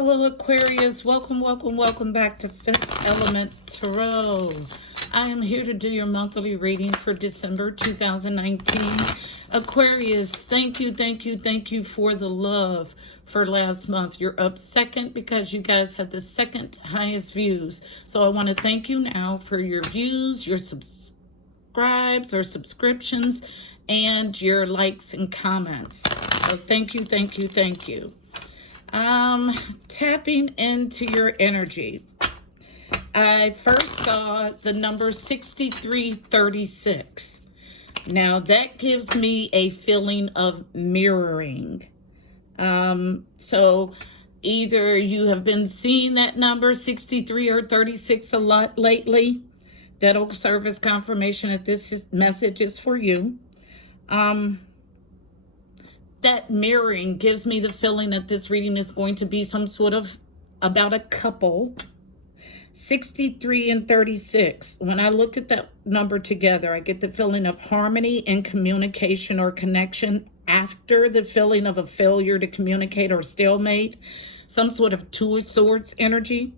Hello Aquarius, welcome back to Fifth Element Tarot. I am here to do your monthly reading for December 2019. Aquarius, thank you for the love for last month. You're up second because you guys had the second highest views. So I want to thank you now for your views, your subscribes or subscriptions, and your likes and comments. So thank you. Tapping into your energy. I first saw the number 6336. Now that gives me a feeling of mirroring. So either you have been seeing that number 63 or 36 a lot lately. That'll serve as confirmation that this message is for you. That mirroring gives me the feeling that this reading is going to be some sort of about a couple. 63 and 36. When I look at that number together, I get the feeling of harmony and communication or connection after the feeling of a failure to communicate or stalemate. Some sort of Two of Swords energy.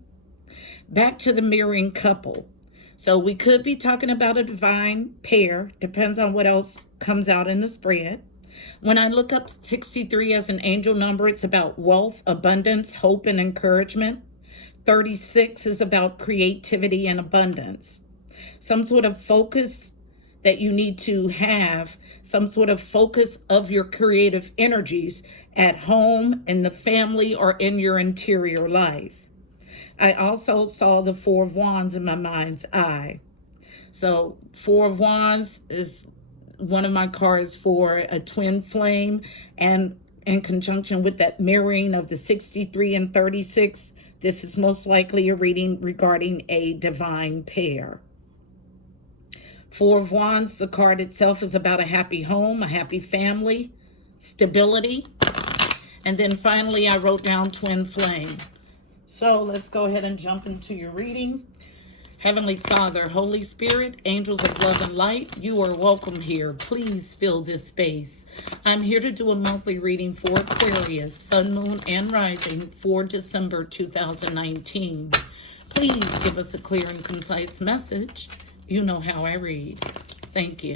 Back to the mirroring couple. So we could be talking about a divine pair. Depends on what else comes out in the spread. When I look up 63 as an angel number, it's about wealth, abundance, hope, and encouragement. 36 is about creativity and abundance. Some sort of focus that you need to have, some sort of focus of your creative energies at home, in the family, or in your interior life. I also saw the Four of Wands in my mind's eye. So Four of Wands is one of my cards for a twin flame, and in conjunction with that mirroring of the 63 and 36, this is most likely a reading regarding a divine pair. Four of Wands, the card itself is about a happy home, a happy family, stability. And then finally, I wrote down twin flame. So let's go ahead and jump into your reading. Heavenly Father, Holy Spirit, angels of love and light, you are welcome here. Please fill this space. I'm here to do a monthly reading for Aquarius, Sun, Moon, and Rising for December 2019. Please give us a clear and concise message. You know how I read. Thank you.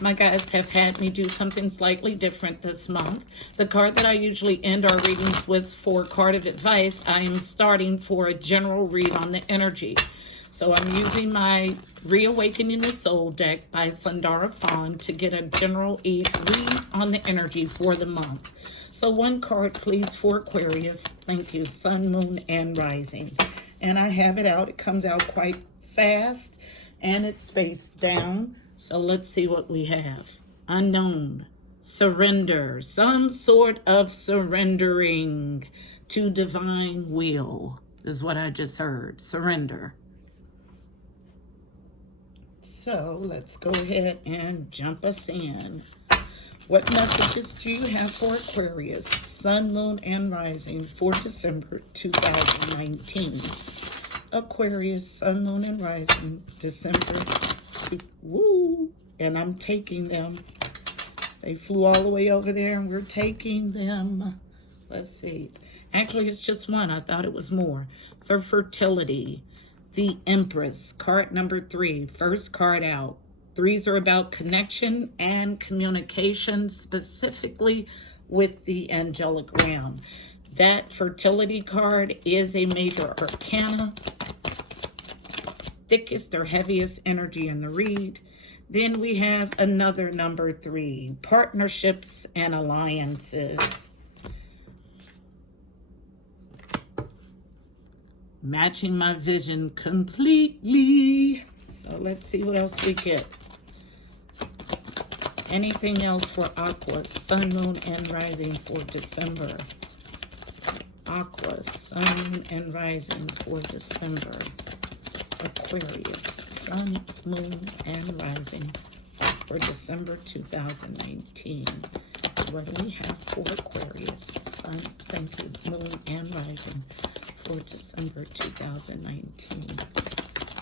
My guides have had me do something slightly different this month. The card that I usually end our readings with for card of advice, I am starting for a general read on the energy. So I'm using my Reawakening the Soul deck by Sundara Fawn to get a general read on the energy for the month. So one card, please, for Aquarius. Thank you. Sun, Moon, and Rising. And I have it out. It comes out quite fast, and it's face down. So let's see what we have. Unknown. Surrender. Some sort of surrendering to divine will is what I just heard. Surrender. So let's go ahead and jump us in. What messages do you have for Aquarius, Sun, Moon, and Rising for December 2019? Aquarius, Sun, Moon, and Rising, December. Woo! And I'm taking them. They flew all the way over there, and we're taking them. Let's see. Actually, it's just one. I thought it was more. So fertility. The Empress, card number 3, first card out. 3s are about connection and communication, specifically with the Angelic Realm. That fertility card is a major arcana, thickest or heaviest energy in the read. Then we have another number 3, partnerships and alliances. Matching my vision completely. So let's see what else we get. Anything else for Aqua, Sun, Moon, and Rising for December? Aqua, Sun, Moon, and Rising for December. Aquarius, Sun, Moon, and Rising for December 2019. What do we have for Aquarius, Sun, thank you, Moon, and Rising for December 2019.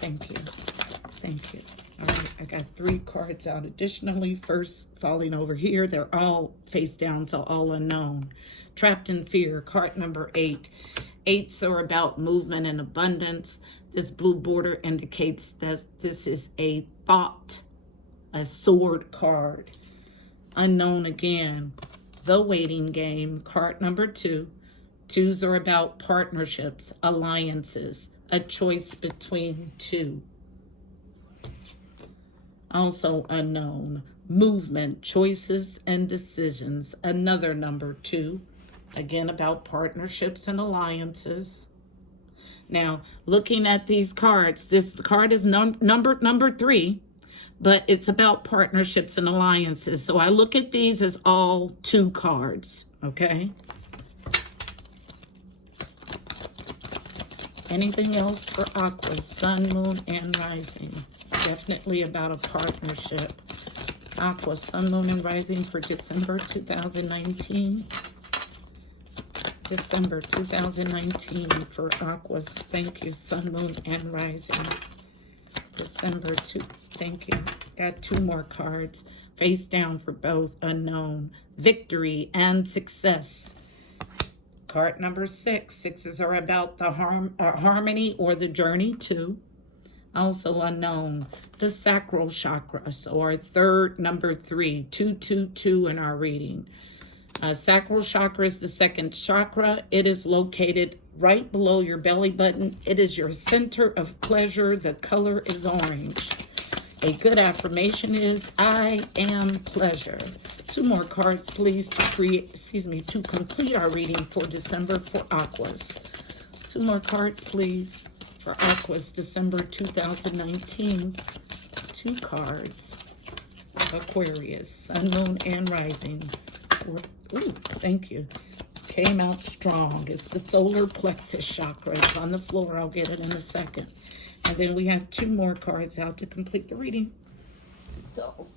Thank you. All right, I got 3 cards out additionally. First, falling over here. They're all face down, so all unknown. Trapped in fear, card number 8. 8s are about movement and abundance. This blue border indicates that this is a thought, a sword card. Unknown again. The waiting game, card number 2. 2s are about partnerships, alliances, a choice between two. Also unknown. Movement, choices, and decisions. Another number 2. Again, about partnerships and alliances. Now, looking at these cards, this card is numbered number 3, but it's about partnerships and alliances. So I look at these as all 2 cards, okay? Anything else for Aqua, Sun, Moon, and Rising? Definitely about a partnership. Aqua, Sun, Moon, and Rising for December 2019. December 2019 for Aquas. Thank you, Sun, Moon, and Rising. December 2. Thank you. Got 2 more cards. Face down for both. Unknown. Victory and success. Card number 6. 6s are about the harmony or the journey too. Also unknown. The sacral chakra, or third number 3. 222 in our reading. Sacral chakra is the second chakra. It is located right below your belly button. It is your center of pleasure. The color is orange. A good affirmation is, I am pleasure. 2 more cards, please, to complete our reading for December for Aquas. 2 more cards, please, for Aquas, December 2019. 2 cards. Aquarius, Sun, Moon, and Rising. Ooh, thank you. Came out strong. It's the solar plexus chakra. It's on the floor. I'll get it in a second. And then we have 2 more cards out to complete the reading. So,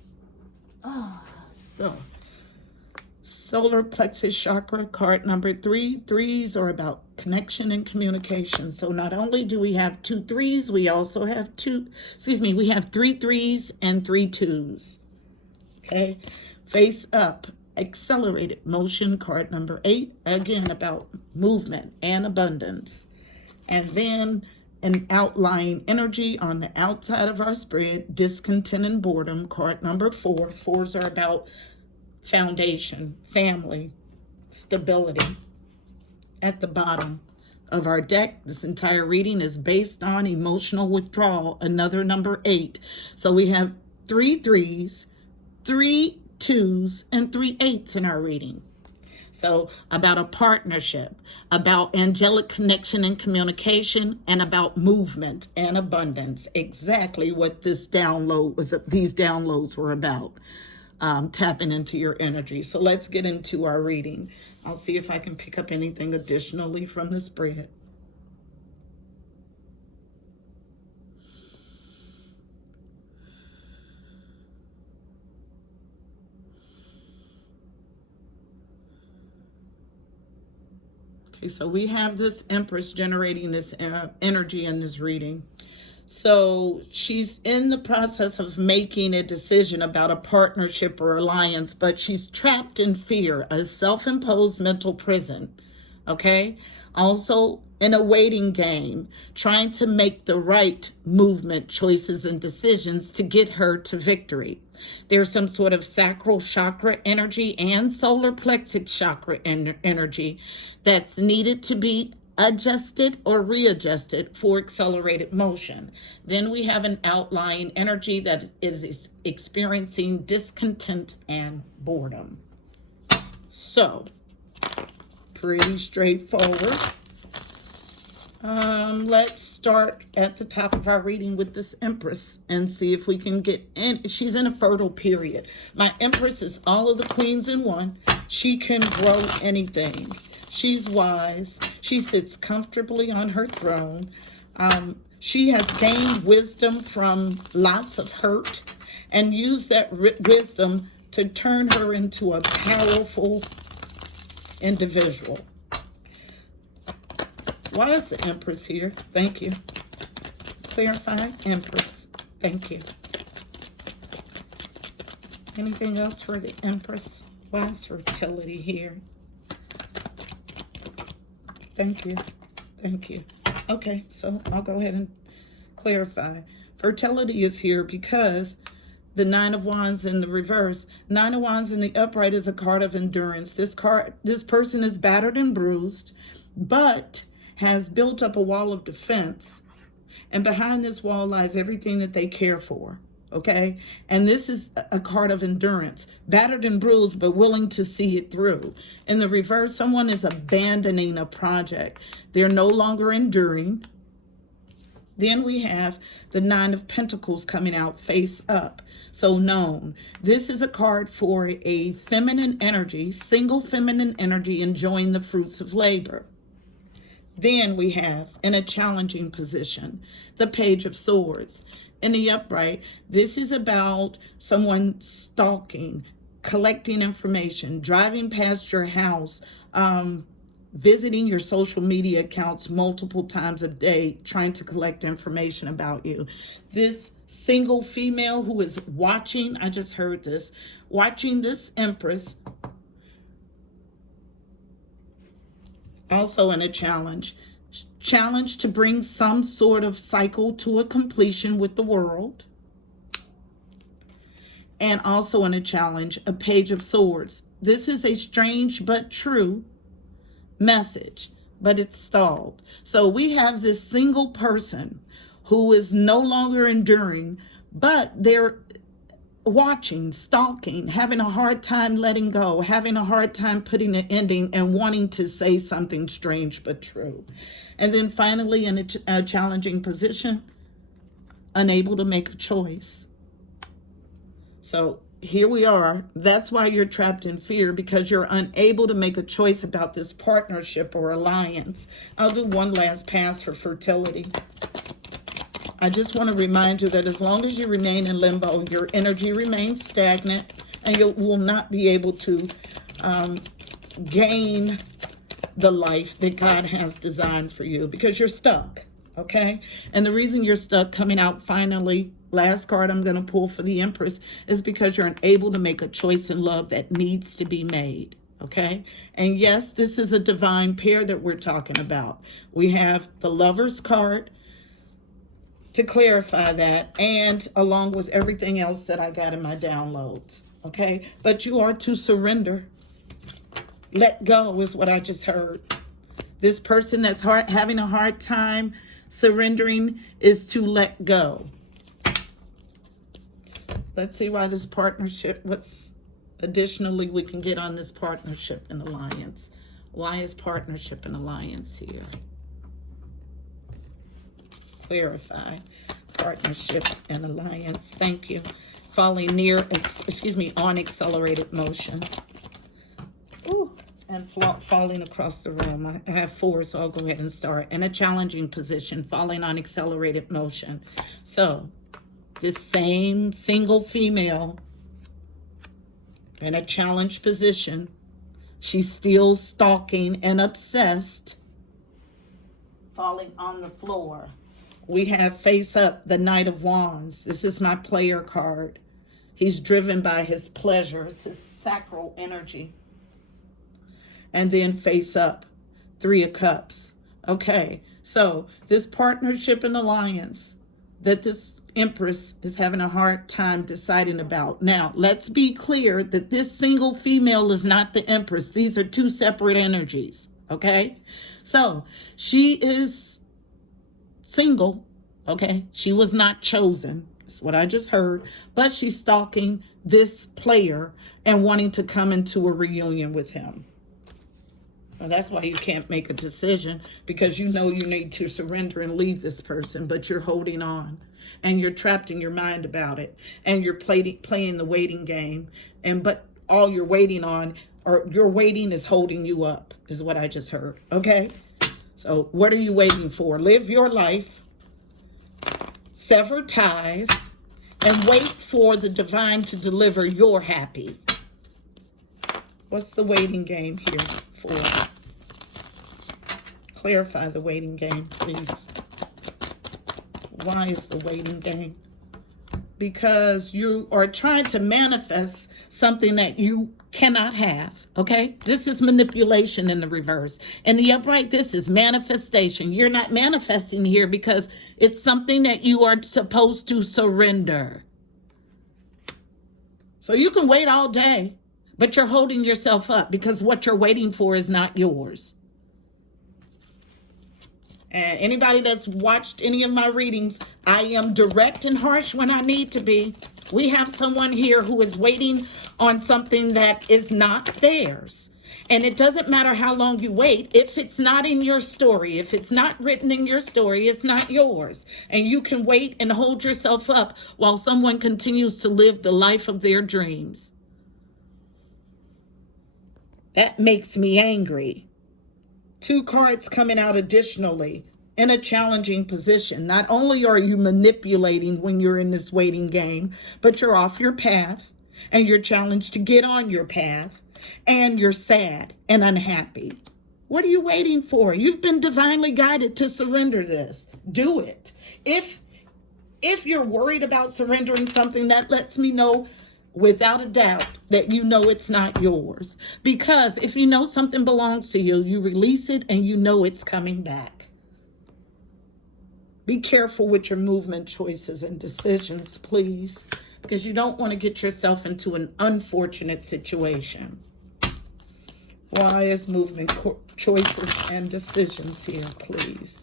solar plexus chakra, card number 3. 3s are about connection and communication. So not only do we have 2 3s, we also have we have 3 3s and 3 2s. Okay, face up. Accelerated motion, card number 8, again about movement and abundance. And then an outlying energy on the outside of our spread, discontent and boredom, card number 4. 4s are about foundation, family, stability. At the bottom of our deck, this entire reading is based on emotional withdrawal, another number 8. So we have 3 3s, 3 2s, and 3 8s in our reading. So about a partnership, about angelic connection and communication, and about movement and abundance. Exactly what these downloads were about. Tapping into your energy. So let's get into our reading. I'll see if I can pick up anything additionally from the spread. So we have this Empress generating this energy in this reading. So she's in the process of making a decision about a partnership or alliance, but she's trapped in fear, a self-imposed mental prison. Okay? Also in a waiting game, trying to make the right movement, choices, and decisions to get her to victory. There's some sort of sacral chakra energy and solar plexus chakra energy that's needed to be adjusted or readjusted for accelerated motion. Then we have an outlying energy that is experiencing discontent and boredom. So, pretty straightforward. Let's start at the top of our reading with this Empress and see if we can get in. She's in a fertile period. My Empress is all of the queens in one. She can grow anything. She's wise. She sits comfortably on her throne. She has gained wisdom from lots of hurt and used that wisdom to turn her into a powerful individual. Why is the Empress here? Thank you. Clarify, Empress. Thank you. Anything else for the Empress? Why is fertility here? Thank you. Thank you. Okay, so I'll go ahead and clarify. Fertility is here because the Nine of Wands in the reverse. Nine of Wands in the upright is a card of endurance. This person is battered and bruised, but has built up a wall of defense. And behind this wall lies everything that they care for. Okay? And this is a card of endurance. Battered and bruised, but willing to see it through. In the reverse, someone is abandoning a project. They're no longer enduring. Then we have the Nine of Pentacles coming out face up. So known. This is a card for a feminine energy, single feminine energy, enjoying the fruits of labor. Then we have, in a challenging position, the Page of Swords. In the upright, this is about someone stalking, collecting information, driving past your house, visiting your social media accounts multiple times a day, trying to collect information about you. This single female who is watching, I just heard this, watching this Empress, also in a challenge to bring some sort of cycle to a completion with the world. And also in a challenge, a Page of Swords. This is a strange but true message, but it's stalled. So we have this single person who is no longer enduring, but they're watching, stalking, having a hard time letting go, having a hard time putting an ending, and wanting to say something strange but true. And then finally, in a challenging position, unable to make a choice. So here we are. That's why you're trapped in fear, because you're unable to make a choice about this partnership or alliance. I'll do one last pass for fertility. I just want to remind you that as long as you remain in limbo, your energy remains stagnant, and you will not be able to gain the life that God has designed for you, because you're stuck, okay? And the reason you're stuck, coming out finally, last card I'm going to pull for the Empress, is because you're unable to make a choice in love that needs to be made, okay? And yes, this is a divine pair that we're talking about. We have the Lover's card to clarify that, and along with everything else that I got in my downloads, okay? But you are to surrender. Let go is what I just heard. This person that's having a hard time surrendering is to let go. Let's see why this partnership, what's additionally we can get on this partnership and alliance. Why is partnership and alliance here? Clarify partnership and alliance. Thank you. Falling on accelerated motion. Ooh, and falling across the room. I have 4, so I'll go ahead and start. In a challenging position, falling on accelerated motion. So this same single female in a challenged position, she's still stalking and obsessed, falling on the floor. We have face up the Knight of Wands. This is my player card. He's driven by his pleasures, his sacral energy. And then face up, 3 of Cups. Okay, so this partnership and alliance that this Empress is having a hard time deciding about. Now, let's be clear that this single female is not the Empress. These are 2 separate energies, okay? So she is single, okay? She was not chosen. That's what I just heard. But she's stalking this player and wanting to come into a reunion with him. Well, that's why you can't make a decision, because you know you need to surrender and leave this person, but you're holding on and you're trapped in your mind about it, and you're playing the waiting game. But all you're waiting on, or your waiting is holding you up, is what I just heard. Okay? So what are you waiting for? Live your life, sever ties, and wait for the divine to deliver your happy. What's the waiting game here for? Clarify the waiting game, please. Why is the waiting game? Because you are trying to manifest something that you cannot have, okay? This is manipulation in the reverse. And the upright, this is manifestation. You're not manifesting here because it's something that you are supposed to surrender. So you can wait all day, but you're holding yourself up because what you're waiting for is not yours. And anybody that's watched any of my readings, I am direct and harsh when I need to be. We have someone here who is waiting on something that is not theirs. And it doesn't matter how long you wait. If it's not in your story, if it's not written in your story, it's not yours. And you can wait and hold yourself up while someone continues to live the life of their dreams. That makes me angry. 2 cards coming out additionally in a challenging position. Not only are you manipulating when you're in this waiting game, but you're off your path and you're challenged to get on your path and you're sad and unhappy. What are you waiting for? You've been divinely guided to surrender this. Do it. If you're worried about surrendering something, that lets me know without a doubt that you know it's not yours. Because if you know something belongs to you, you release it and you know it's coming back. Be careful with your movement choices and decisions, please, because you don't want to get yourself into an unfortunate situation. Why is movement choices and decisions here, please?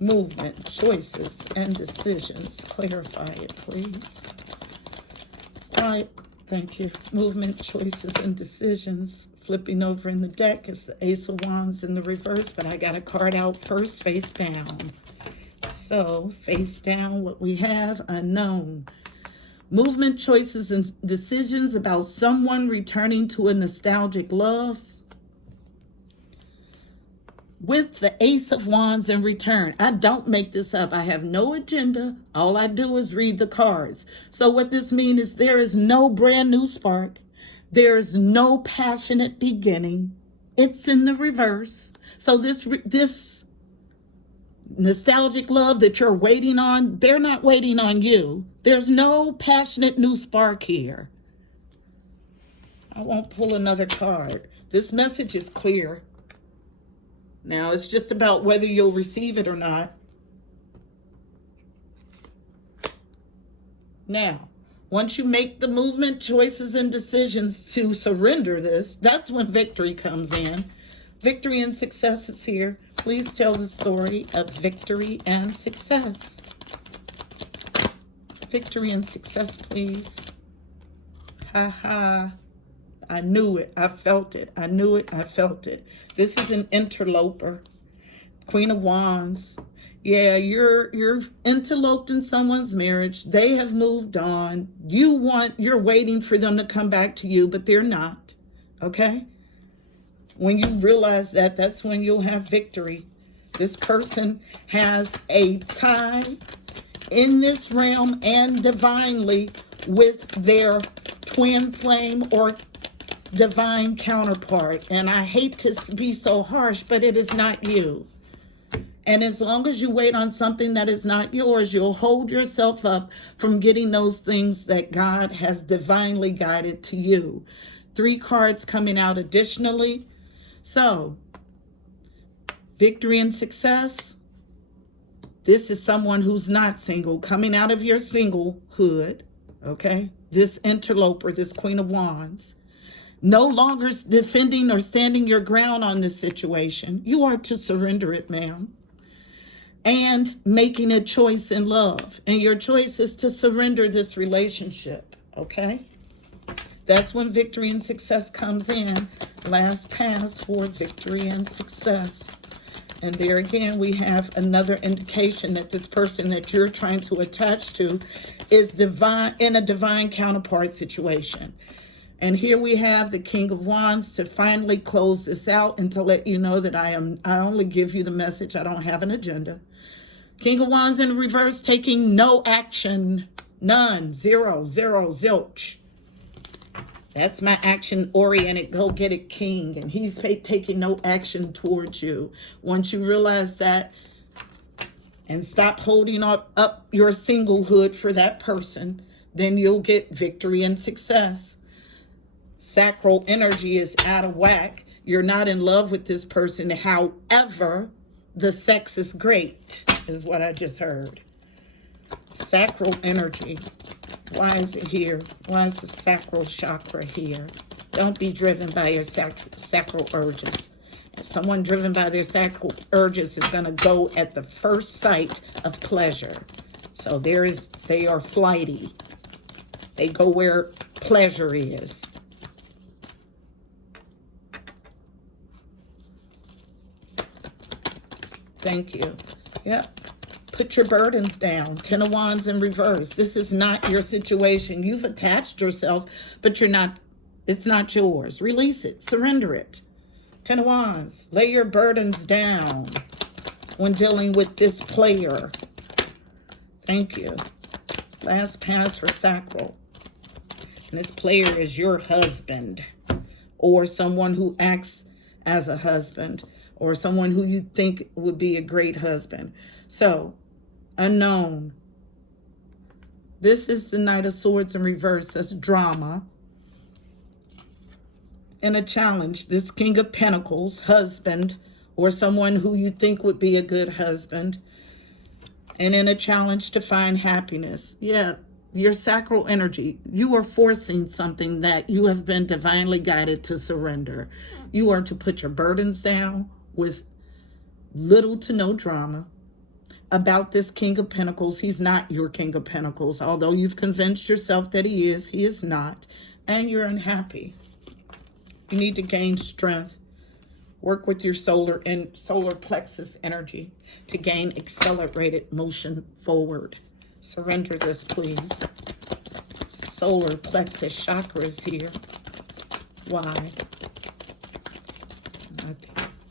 Movement choices and decisions. Clarify it, please. All right, thank you. Movement, choices, and decisions. Flipping over in the deck is the Ace of Wands in the reverse, but I got a card out first, face down. So, face down, what we have, unknown. Movement, choices, and decisions about someone returning to a nostalgic love. With the Ace of Wands in return. I don't make this up. I have no agenda. All I do is read the cards. So what this means is there is no brand new spark. There is no passionate beginning. It's in the reverse. So this nostalgic love that you're waiting on, they're not waiting on you. There's no passionate new spark here. I won't pull another card. This message is clear. Now, it's just about whether you'll receive it or not. Now, once you make the movement, choices, and decisions to surrender this, that's when victory comes in. Victory and success is here. Please tell the story of victory and success. Victory and success, please. Ha ha. I knew it. I felt it. I knew it. I felt it. This is an interloper. Queen of Wands. Yeah, you're interloped in someone's marriage. They have moved on. You're waiting for them to come back to you, but they're not. Okay? When you realize that, that's when you'll have victory. This person has a tie in this realm and divinely with their twin flame or divine counterpart. And I hate to be so harsh, but it is not you. And as long as you wait on something that is not yours, you'll hold yourself up from getting those things that God has divinely guided to you. 3 cards coming out additionally. So, victory and success. This is someone who's not single, coming out of your singlehood. Okay? This interloper, this Queen of Wands. No longer defending or standing your ground on this situation. You are to surrender it, ma'am. And making a choice in love. And your choice is to surrender this relationship. Okay? That's when victory and success comes in. Last pass for victory and success. And there again, we have another indication that this person that you're trying to attach to is divine in a divine counterpart situation. And here we have the King of Wands to finally close this out and to let you know that I only give you the message. I don't have an agenda. King of Wands in reverse, taking no action. None. 0, 0, zilch. That's my action-oriented, go-get-it king. And he's taking no action towards you. Once you realize that and stop holding up your singlehood for that person, then you'll get victory and success. Sacral energy is out of whack. You're not in love with this person. However, the sex is great, is what I just heard. Sacral energy. Why is it here? Why is the sacral chakra here? Don't be driven by your sacral urges. If someone driven by their sacral urges is going to go at the first sight of pleasure. So they are flighty. They go where pleasure is. Thank you. Yep. Put your burdens down. 10 of Wands in reverse. This is not your situation. You've attached yourself, but it's not yours. Release it. Surrender it. 10 of Wands. Lay your burdens down when dealing with this player. Thank you. Last pass for sacral. And this player is your husband, or someone who acts as a husband, or someone who you think would be a great husband. So, unknown. This is the Knight of Swords in reverse. That's drama. And a challenge. This King of Pentacles, husband, or someone who you think would be a good husband. And in a challenge to find happiness. Yeah, your sacral energy. You are forcing something that you have been divinely guided to surrender. You are to put your burdens down with little to no drama. About this King of Pentacles, he's not your King of Pentacles. Although you've convinced yourself that he is not. And you're unhappy. You need to gain strength. Work with your solar plexus energy to gain accelerated motion forward. Surrender this, please. Solar plexus chakra is here. Why?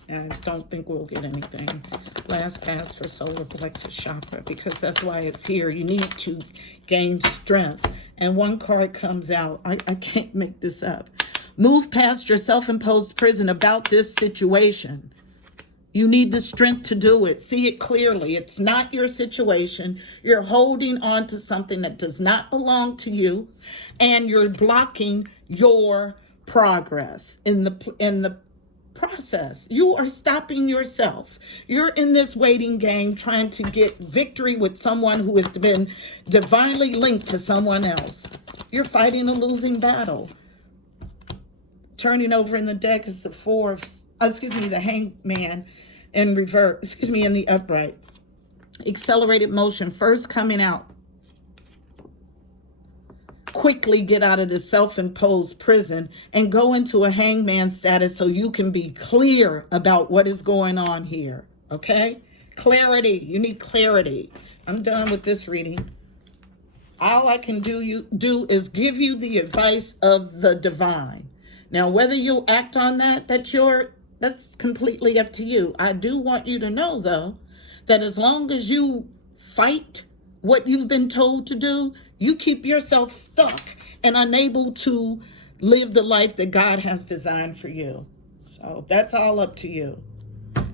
I don't think we'll get anything. Last pass for solar plexus chakra, because that's why it's here. You need to gain strength. And one card comes out. I can't make this up. Move past your self-imposed prison about this situation. You need the strength to do it. See it clearly. It's not your situation. You're holding on to something that does not belong to you, and you're blocking your progress in the process. You are stopping yourself. You're in this waiting game trying to get victory with someone who has been divinely linked to someone else. You're fighting a losing battle. Turning over in the deck is the the Hangman in reverse, in the upright. Accelerated motion, first coming out. Quickly get out of the self-imposed prison and go into a hangman status so you can be clear about what is going on here, okay? Clarity, you need clarity. I'm done with this reading. All I can do is give you the advice of the divine. Now, whether you'll act on that's completely up to you. I do want you to know, though, that as long as you fight what you've been told to do, you keep yourself stuck and unable to live the life that God has designed for you. So that's all up to you.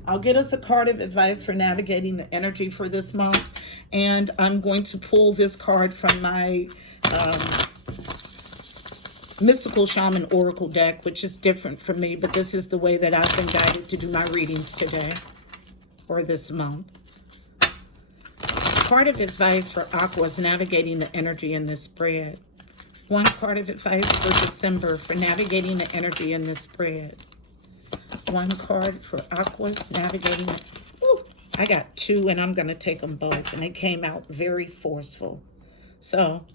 I'll get us a card of advice for navigating the energy for this month. And I'm going to pull this card from my Mystical Shaman Oracle deck, which is different from me, but this is the way that I've been guided to do my readings today or this month. Card of advice for Aquas navigating the energy in this spread. One card of advice for December for navigating the energy in this spread. One card for Aquas navigating. I got two, and I'm going to take them both, and they came out very forceful. So,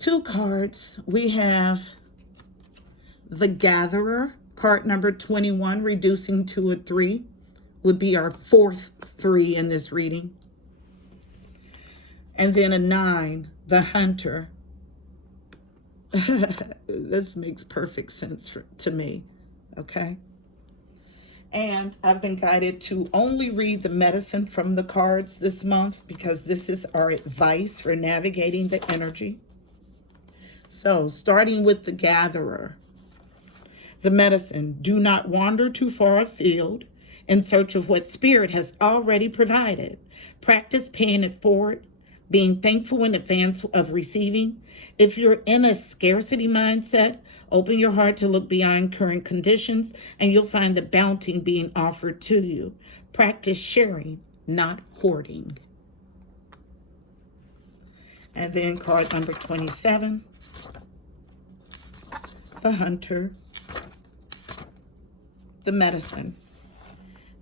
two cards. We have the Gatherer, card number 21, reducing to a 3, would be our fourth 3 in this reading. And then a 9, the Hunter. This makes perfect sense to me, okay? And I've been guided to only read the medicine from the cards this month because this is our advice for navigating the energy. So, starting with the Gatherer. The medicine, do not wander too far afield in search of what Spirit has already provided. Practice paying it forward being thankful in advance of receiving. If you're in a scarcity mindset, open your heart to look beyond current conditions, and you'll find the bounty being offered to you. Practice sharing, not hoarding. And then card number 27, the Hunter, the Medicine.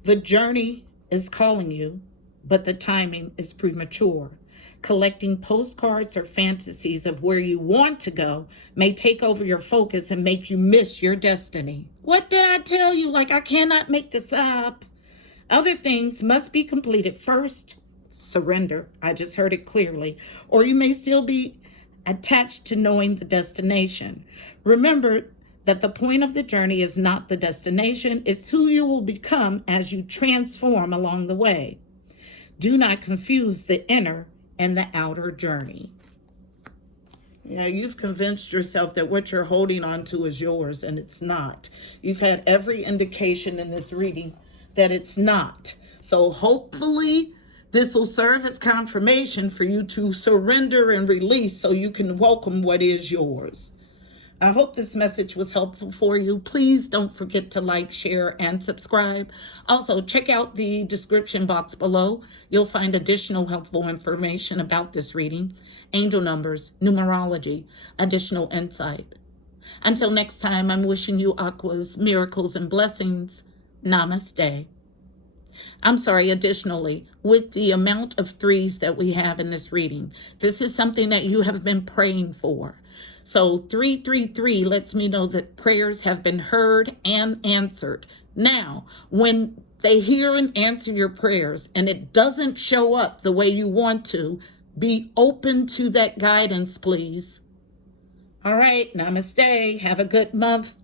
The journey is calling you, but the timing is premature. Collecting postcards or fantasies of where you want to go may take over your focus and make you miss your destiny. What did I tell you? Like, I cannot make this up. Other things must be completed first. Surrender. I just heard it clearly. Or you may still be attached to knowing the destination. Remember that the point of the journey is not the destination. It's who you will become as you transform along the way. Do not confuse the inner and the outer journey. Yeah, you've convinced yourself that what you're holding on to is yours, and it's not. You've had every indication in this reading that it's not. So hopefully this will serve as confirmation for you to surrender and release so you can welcome what is yours. I hope this message was helpful for you. Please don't forget to like, share, and subscribe. Also, check out the description box below. You'll find additional helpful information about this reading, angel numbers, numerology, additional insight. Until next time, I'm wishing you aquas, miracles, and blessings. Namaste. Additionally, with the amount of threes that we have in this reading, this is something that you have been praying for. So 333 lets me know that prayers have been heard and answered. Now, when they hear and answer your prayers and it doesn't show up the way you want to, be open to that guidance, please. All right, namaste. Have a good month.